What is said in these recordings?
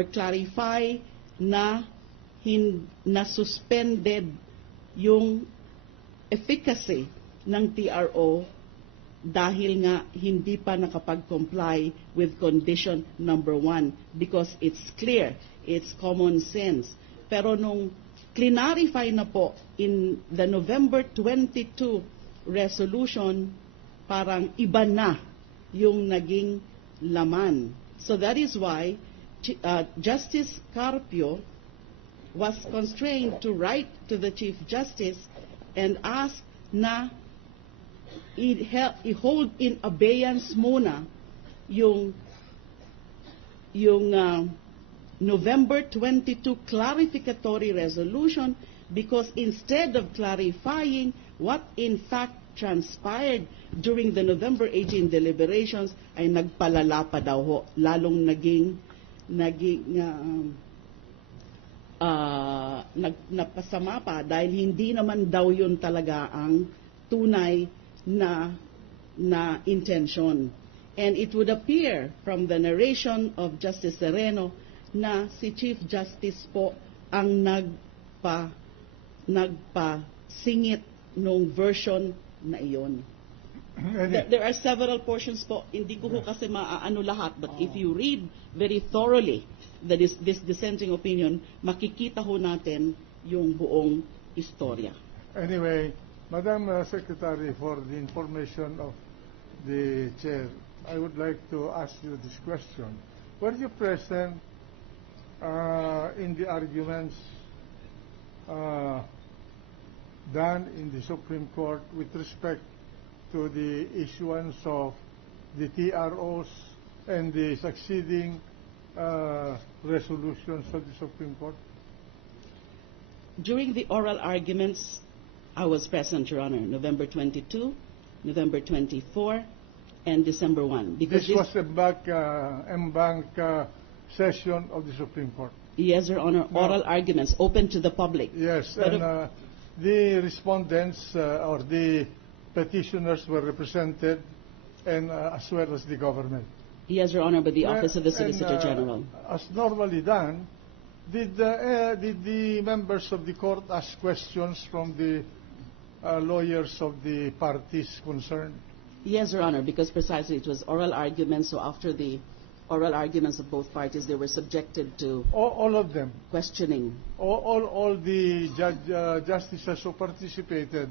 or clarify na suspended yung efficacy ng TRO dahil nga hindi pa nakapag-comply with condition number 1 because it's clear, it's common sense. Pero nung clarify na po in the November 22 resolution, parang iba na yung naging laman. So that is why Justice Carpio was constrained to write to the Chief Justice and ask na i-hold in abeyance muna yung November 22 clarificatory resolution because instead of clarifying what in fact transpired during the November 18 deliberations ay nagpalala pa daw ho, lalong napasama pa dahil hindi naman daw yun talaga ang tunay na intention. And it would appear from the narration of Justice Sereno na si Chief Justice po ang nagpasingit nung version na iyon. There are several portions po, hindi ko kasi maaano lahat, but if you read very thoroughly this dissenting opinion, makikita ho natin yung buong istorya. Anyway, Madam Secretary, for the information of the Chair, I would like to ask you this question. Were you present in the arguments done in the Supreme Court with respect to the issuance of the TROs and the succeeding resolutions of the Supreme Court? During the oral arguments, I was present, Your Honor, November 22, November 24, and December 1. Because this was a embank session of the Supreme Court. Yes, Your Honor, oral arguments open to the public. Yes, but and the respondents or the petitioners were represented, and as well as the government. Yes, Your Honor, by the Office of the Solicitor General. As normally done, did the members of the court ask questions from the lawyers of the parties concerned? Yes, Your Honor, because precisely it was oral arguments, so after the oral arguments of both parties, they were subjected to all of them questioning. All the justices who participated,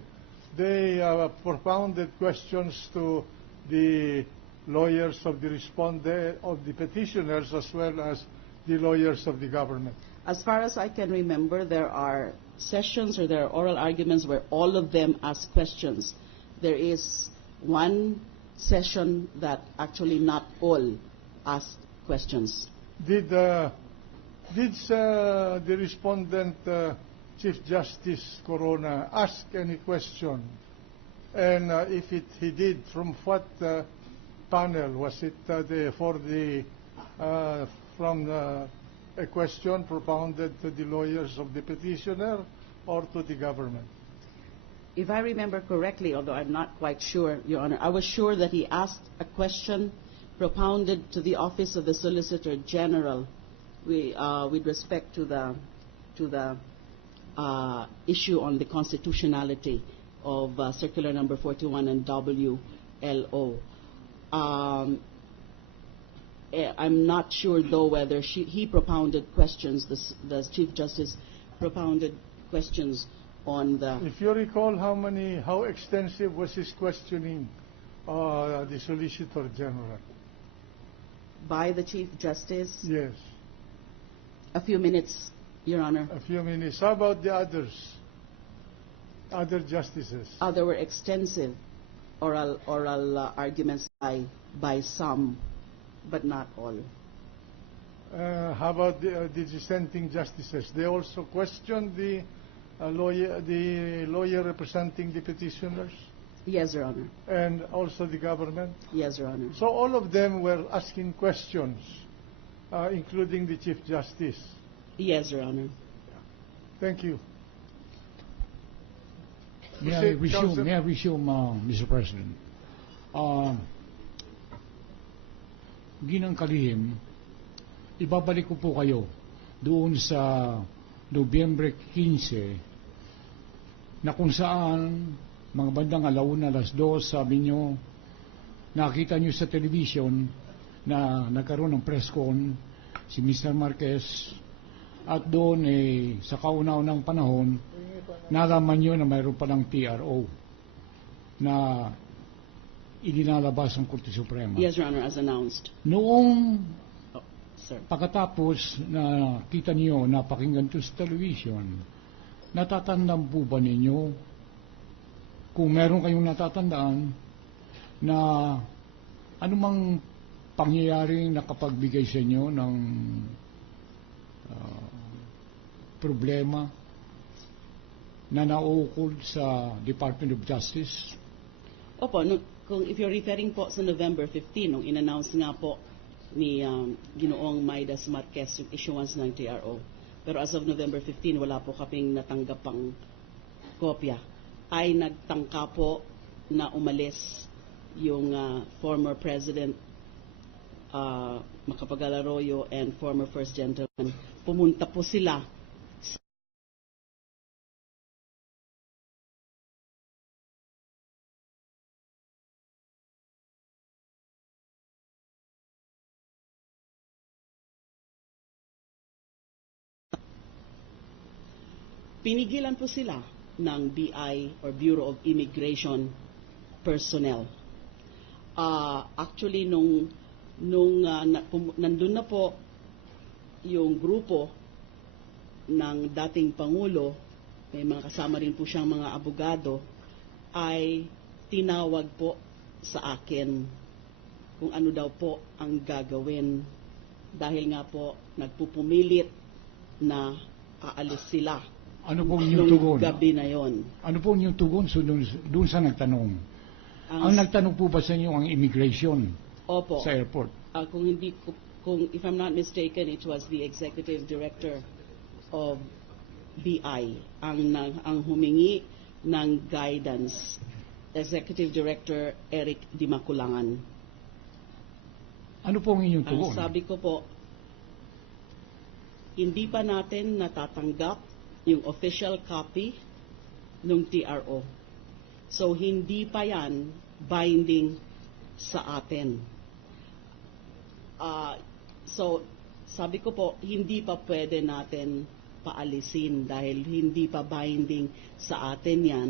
they propounded questions to the lawyers of the petitioners as well as the lawyers of the government. As far as I can remember, there are sessions or there are oral arguments where all of them ask questions. There is one session that actually not all asked questions. Did the respondent, Chief Justice Corona, ask any question? And if he did, from what panel? Was it from a question propounded to the lawyers of the petitioner or to the government? If I remember correctly, although I'm not quite sure, Your Honor, I was sure that he asked a question propounded to the Office of the Solicitor General with respect to the issue on the constitutionality of Circular Number 41 and WLO. I'm not sure, though, whether he propounded questions, the Chief Justice propounded questions on the... If you recall, how extensive was his questioning the Solicitor General? By the Chief Justice? Yes. A few minutes, Your Honor. A few minutes. How about the others? Other justices? There were extensive oral arguments by some, but not all. How about the dissenting justices? They also questioned the lawyer representing the petitioners? Yes, Your Honor. And also the government? Yes, Your Honor. So all of them were asking questions, including the Chief Justice? Yes, Your Honor. Thank you. May I resume, Mr. President? Ginang kalihim, ibabalik ko po kayo doon sa Nobyembre 15 na kung saan mga bandang 1:00, 2:00, sabi nyo, nakita nyo sa television na nagkaroon ng press con si Mr. Marquez at doon sa kauna-unang panahon nalaman nyo na mayroon palang TRO na ilinalabas ng Korte Suprema. Yes, Your Honor, as announced. Noong Sir. pagkatapos na kita niyo, napakinggan ito sa television, natatandaan po ba ninyo, kung meron kayong natatandaan, na anumang pangyayari nakapagbigay sa inyo ng problema na nauukol sa Department of Justice? Opo, if you're referring po sa November 15, nung in-announce nga po ni Ginoong Maidas Marquez yung issuance ng TRO. Pero as of November 15, wala po kaming natanggap pang kopya. Ay nagtangka po na umalis yung former President Macapagal Arroyo and former First Gentleman. Pumunta po sila pinigilan po sila ng BI or Bureau of Immigration personnel. Actually, nung nandun na po yung grupo ng dating Pangulo, may mga kasama rin po siyang mga abogado, ay tinawag po sa akin kung ano daw po ang gagawin dahil nga po nagpupumilit na aalis sila. Ano po inyong tugon? Gabi na yon. Ano po inyong tugon doon sa nagtanong? Ang nagtanong po ba sa inyo ang immigration Opo. sa airport? If I'm not mistaken, it was the executive director of BI ang humingi ng guidance. Executive Director Eric Dimaculangan. Ano po ang inyong tugon? Ang sabi ko po, hindi pa natin natatanggap yung official copy ng TRO. So, hindi pa yan binding sa atin. So, sabi ko po, hindi pa pwede natin paalisin dahil hindi pa binding sa atin yan.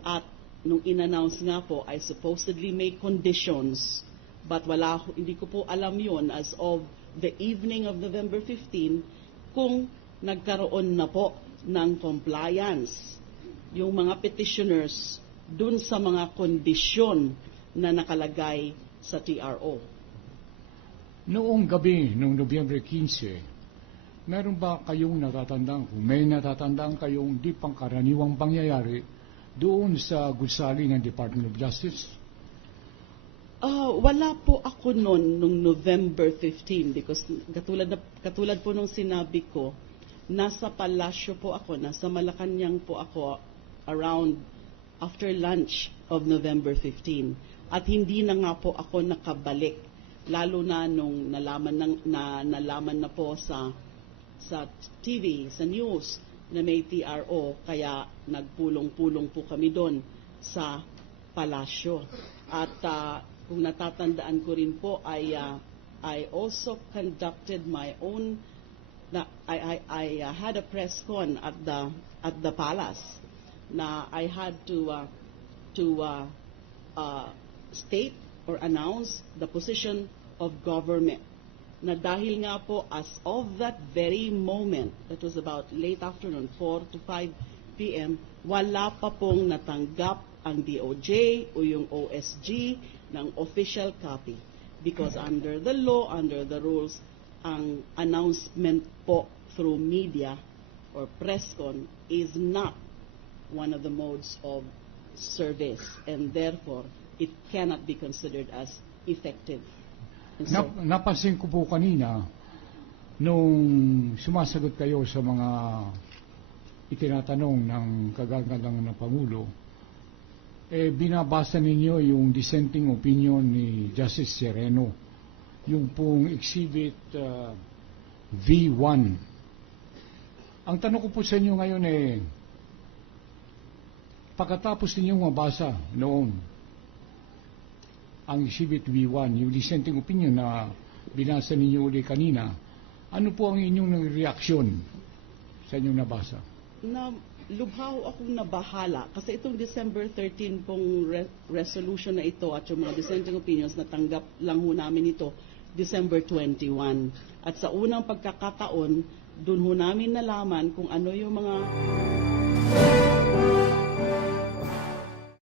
At nung in-announce nga po, I supposedly make conditions, but hindi ko po alam yun as of the evening of November 15 kung nagkaroon na po ng compliance yung mga petitioners dun sa mga kondisyon na nakalagay sa TRO. Noong gabi, noong Nobyembre 15, meron ba kayong natatandaan, kung may natatandaan kayong di pangkaraniwang pangyayari doon sa gusali ng Department of Justice? Wala po ako noon nung November 15 because katulad po nung sinabi ko, nasa palasyo po ako, nasa Malacanang po ako around after lunch of November 15. At hindi na nga po ako nakabalik, lalo na nung nalaman na po sa TV, sa news, na may TRO, kaya nagpulong-pulong po kami doon sa palasyo. At kung natatandaan ko rin po, I also conducted my own. I had a press con at the palace. Na I had to state or announce the position of government. Na dahil nga po as of that very moment, that was about late afternoon, 4 to 5 p.m., wala pa pong natanggap ang DOJ o yung OSG ng official copy. Because under the law, under the rules, ang announcement po through media or press con is not one of the modes of service, and therefore it cannot be considered as effective. So, napansin ko po kanina nung sumasagot kayo sa mga itinatanong ng kagagalang na Pangulo, binabasa ninyo yung dissenting opinion ni Justice Sereno, yung pong exhibit V1. Ang tanong ko po sa inyo ngayon pagkatapos ninyong mabasa noon ang Exhibit V1, yung dissenting opinion na binasa ninyo uli kanina, ano po ang inyong reaksyon sa inyong nabasa? Na lubhaw akong nabahala kasi itong December 13 pong resolution na ito at yung mga dissenting opinions natanggap lang ho namin ito December 21. At sa unang pagkakataon, doon ho namin nalaman kung ano yung mga